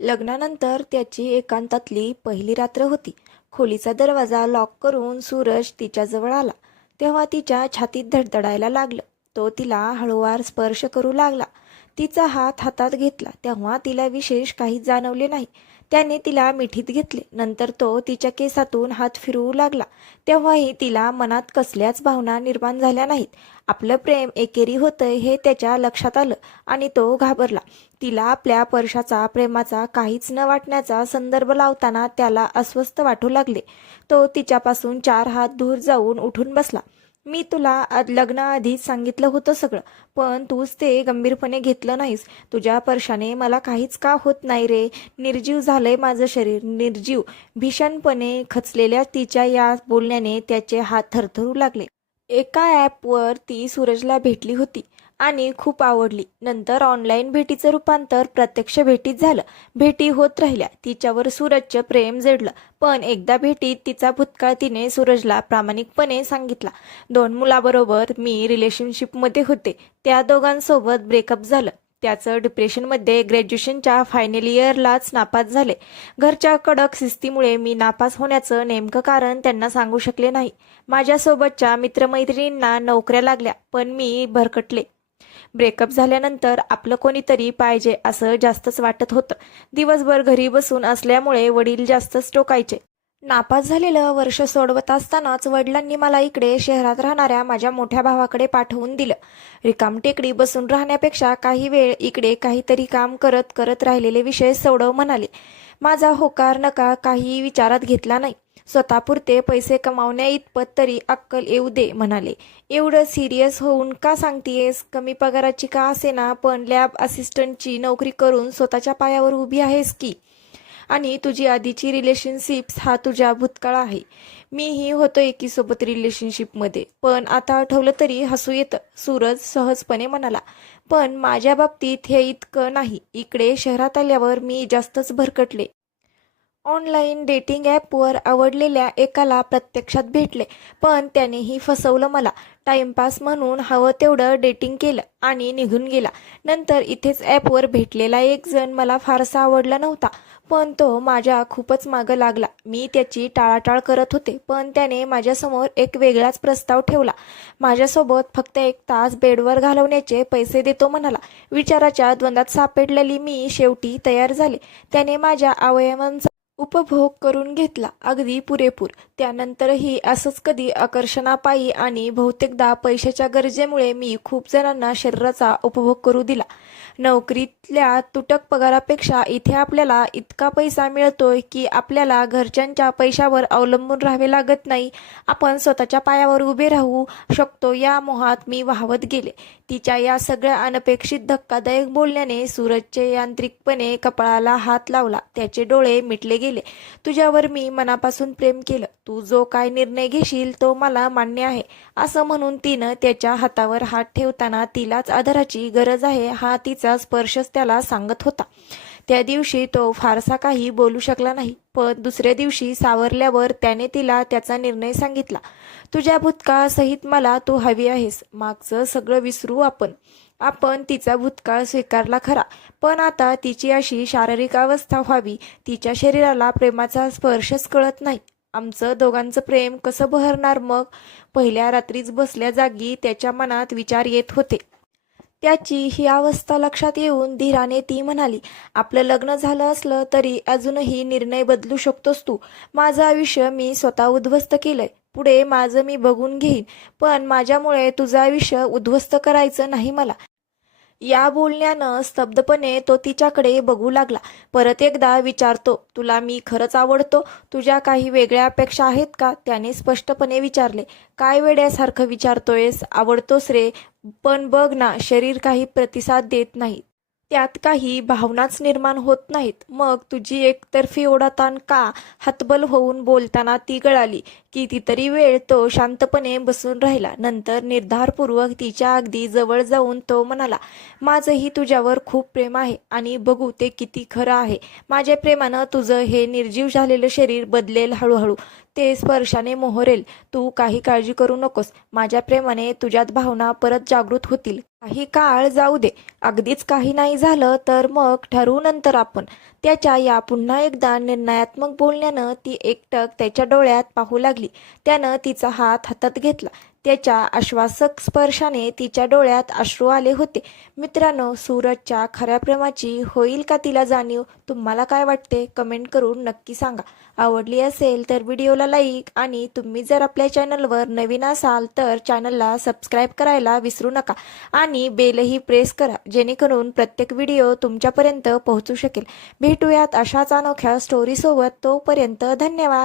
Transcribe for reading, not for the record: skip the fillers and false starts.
लग्नानंतर त्याची एकांतातली पहिली रात्र होती. खोलीचा दरवाजा लॉक करून सूरज तिच्याजवळ आला तेव्हा तिच्या छातीत धडधडायला लागलं. तो तिला हळूवार स्पर्श करू लागला. तिचा हात हातात घेतला तेव्हा तिला विशेष काही जाणवले नाही. त्याने तिला मिठीत घेतले. नंतर तो तिच्या केसातून हात फिरवू लागला. तेव्हाही तिला मनात कसल्याच भावना निर्माण झाल्या नाहीत. आपलं प्रेम एकेरी होतंय हे त्याच्या लक्षात आलं आणि तो घाबरला. तिला आपल्या स्पर्शाचा, प्रेमाचा काहीच न वाटण्याचा संदर्भ लावताना त्याला अस्वस्थ वाटू लागले. तो तिच्यापासून 4 हात दूर जाऊन उठून बसला. मी तुला लग्नाआधीच सांगितलं होतं सगळं, पण तूच ते गंभीरपणे घेतलं नाहीस. तुझ्या स्पर्शाने मला काहीच का होत नाही रे. निर्जीव झालंय माझं शरीर, निर्जीव. भीषणपणे खचलेल्या तिच्या या बोलण्याने त्याचे हात थरथरू लागले. एका ॲपवर ती सूरजला भेटली होती आणि खूप आवडली. नंतर ऑनलाईन भेटीचं रूपांतर प्रत्यक्ष भेटीत झालं. भेटी होत राहिल्या. तिच्यावर सूरजचं प्रेम जडलं. पण एकदा भेटीत तिचा भूतकाळ तिने सूरजला प्रामाणिकपणे सांगितला. 2 मुलाबरोबर मी रिलेशनशिपमध्ये होते. त्या दोघांसोबत ब्रेकअप झालं. त्याचं डिप्रेशनमध्ये ग्रॅज्युएशनच्या फायनल इयरलाच नापास झाले. घरच्या कडक शिस्तीमुळे मी नापास होण्याचं नेमकं कारण त्यांना सांगू शकले नाही. माझ्यासोबतच्या मित्रमैत्रिणींना नोकऱ्या लागल्या, पण मी भरकटले. ब्रेकअप झाल्यानंतर आपलं कोणीतरी पाहिजे असं जास्तच वाटत होतं. दिवसभर घरी बसून असल्यामुळे वडील जास्तच टोकायचे. नापास झालेलं वर्ष सोडवत असतानाच वडिलांनी मला इकडे शहरात राहणाऱ्या माझ्या मोठ्या भावाकडे पाठवून दिलं. रिकामटेकडी बसून राहण्यापेक्षा काही वेळ इकडे काहीतरी काम करत करत राहिलेले विषय सोडव म्हणाले. माझा होकार नकार काही विचारात घेतला नाही. स्वतःपुरते पैसे कमावण्या इतपत तरी अक्कल येऊ दे म्हणाले. एवढं सिरियस होऊन का सांगतेयस? कमी पगाराची का असेना, पण लॅब असिस्टंटची नोकरी करून स्वतःच्या पायावर उभी आहेस की. आणि तुझी आधीची रिलेशनशिप्स हा तुझा भूतकाळ आहे. मीही होतो एकीसोबत रिलेशनशिपमध्ये, पण आता आठवलं तरी हसू येतं, सूरज सहजपणे म्हणाला. पण माझ्या बाबतीत हे इतकं नाही. इकडे शहरात आल्यावर मी जास्तच भरकटले. ऑनलाईन डेटिंग ॲपवर आवडलेल्या एकाला प्रत्यक्षात भेटले, पण त्यानेही फसवलं मला. टाइमपास म्हणून हवं तेवढं डेटिंग केलं आणि निघून गेला. नंतर इथेच ॲपवर भेटलेला एक जण मला फारसा आवडला नव्हता, पण तो माझ्या खूपच मागं लागला. मी त्याची टाळाटाळ करत होते, पण त्याने माझ्यासमोर एक वेगळाच प्रस्ताव ठेवला. माझ्यासोबत फक्त 1 तास बेडवर घालवण्याचे पैसे देतो म्हणाला. विचाराच्या द्वंद्वात सापडलेली मी शेवटी तयार झाले. त्याने माझ्या अवयवांचा उपभोग करून घेतला, अगदी पुरेपूर. त्यानंतरही असंच कधी आकर्षणापायी आणि बहुतेकदा पैशाच्या गरजेमुळे मी खूप जणांना शरीराचा उपभोग करू दिला. नोकरीतल्या तुटक पगारापेक्षा इथे आपल्याला इतका पैसा मिळतोय की आपल्याला घरच्यांच्या पैशावर अवलंबून राहावे लागत नाही. आपण स्वतःच्या पायावर उभे राहू शकतो. या मोहात मी वाहवत गेले. तिच्या या सगळ्या अनपेक्षित धक्कादायक बोलण्याने सूरजचे यांत्रिकपणे कपाळाला हात लावला. त्याचे डोळे मिटले गेले. तुझ्यावर मी मनापासून प्रेम केलं. तू जो काय निर्णय घेशील तो मला मान्य आहे, असं म्हणून तिनं त्याच्या हातावर हात ठेवताना तिलाच आधाराची गरज आहे हा तिचा स्पर्शच त्याला सांगत होता. त्या दिवशी तो फारसा काही बोलू शकला नाही, पण दुसऱ्या दिवशी सावरल्यावर त्याने तिला त्याचा निर्णय सांगितला. तुझ्या भूतकाळासहित मला तू हवी आहेस. मागचं सगळं विसरू आपण. आपण तिचा भूतकाळ स्वीकारला खरा, पण आता तिची अशी शारीरिक अवस्था व्हावी, तिच्या शरीराला प्रेमाचा स्पर्शच कळत नाही. आमचं दोघांचं प्रेम कसं बहरणार मग? पहिल्या रात्रीच बसल्या जागी त्याच्या मनात विचार येत होते. त्याची ही अवस्था लक्षात येऊन धीराने ती म्हणाली, आपलं लग्न झालं असलं तरी अजूनही निर्णय बदलू शकतोस तू. माझं आयुष्य मी स्वतः उद्ध्वस्त केलंय. पुढे माझं मी बघून घेईन, पण माझ्यामुळे तुझं आयुष्य उद्ध्वस्त करायचं नाही मला. या बोलण्यानं स्तब्धपणे तो तिच्याकडे बघू लागला. परत एकदा विचारतो, तुला मी खरंच आवडतो? तुझ्या काही वेगळ्या अपेक्षा आहेत का? त्याने स्पष्टपणे विचारले. काय वेड्यासारखं विचारतोयस? आवडतोस रे, पण बघ ना, शरीर काही प्रतिसाद देत नाही. त्यात काही भावनाच निर्माण होत नाहीत. मग तुझी एकतर्फी ओढाताण का? हतबल होऊन बोलताना ती गळाली. कितीतरी वेळ तो शांतपणे बसून राहिला. नंतर निर्धारपूर्वक तिच्या अगदी जवळ जाऊन तो म्हणाला, माझंही तुझ्यावर खूप प्रेम आहे आणि बघू ते किती खरं आहे. माझ्या प्रेमानं तुझं हे निर्जीव झालेलं शरीर बदलेल हळूहळू. ते स्पर्शाने मोहरेल. तू काही काळजी करू नकोस. माझ्या प्रेमाने तुझ्यात भावना परत जागृत होतील. काही काळ जाऊ दे, अगदीच काही नाही झालं तर मग ठरवू नंतर आपण. त्याच्या या पुन्हा एकदा निर्णयात्मक बोलण्यानं ती एकटक त्याच्या डोळ्यात पाहू लागली. त्यानं तिचा हात हातात घेतला. त्याच्या आश्वासक स्पर्शाने तिच्या डोळ्यात अश्रू आले होते. मित्रांनो, सूरजच्या खऱ्या प्रेमाची होईल का तिला जाणीव? तुम्हाला काय वाटते? कमेंट करून नक्की सांगा. आवडली असेल तर व्हिडिओला लाईक आणि तुम्ही जर आपल्या चॅनलवर नवीन असाल तर चॅनलला सबस्क्राईब करायला विसरू नका आणि बेलही प्रेस करा, जेणेकरून प्रत्येक व्हिडिओ तुमच्यापर्यंत पोहोचू शकेल. भेटूयात अशाच अनोख्या स्टोरीसोबत. तोपर्यंत धन्यवाद.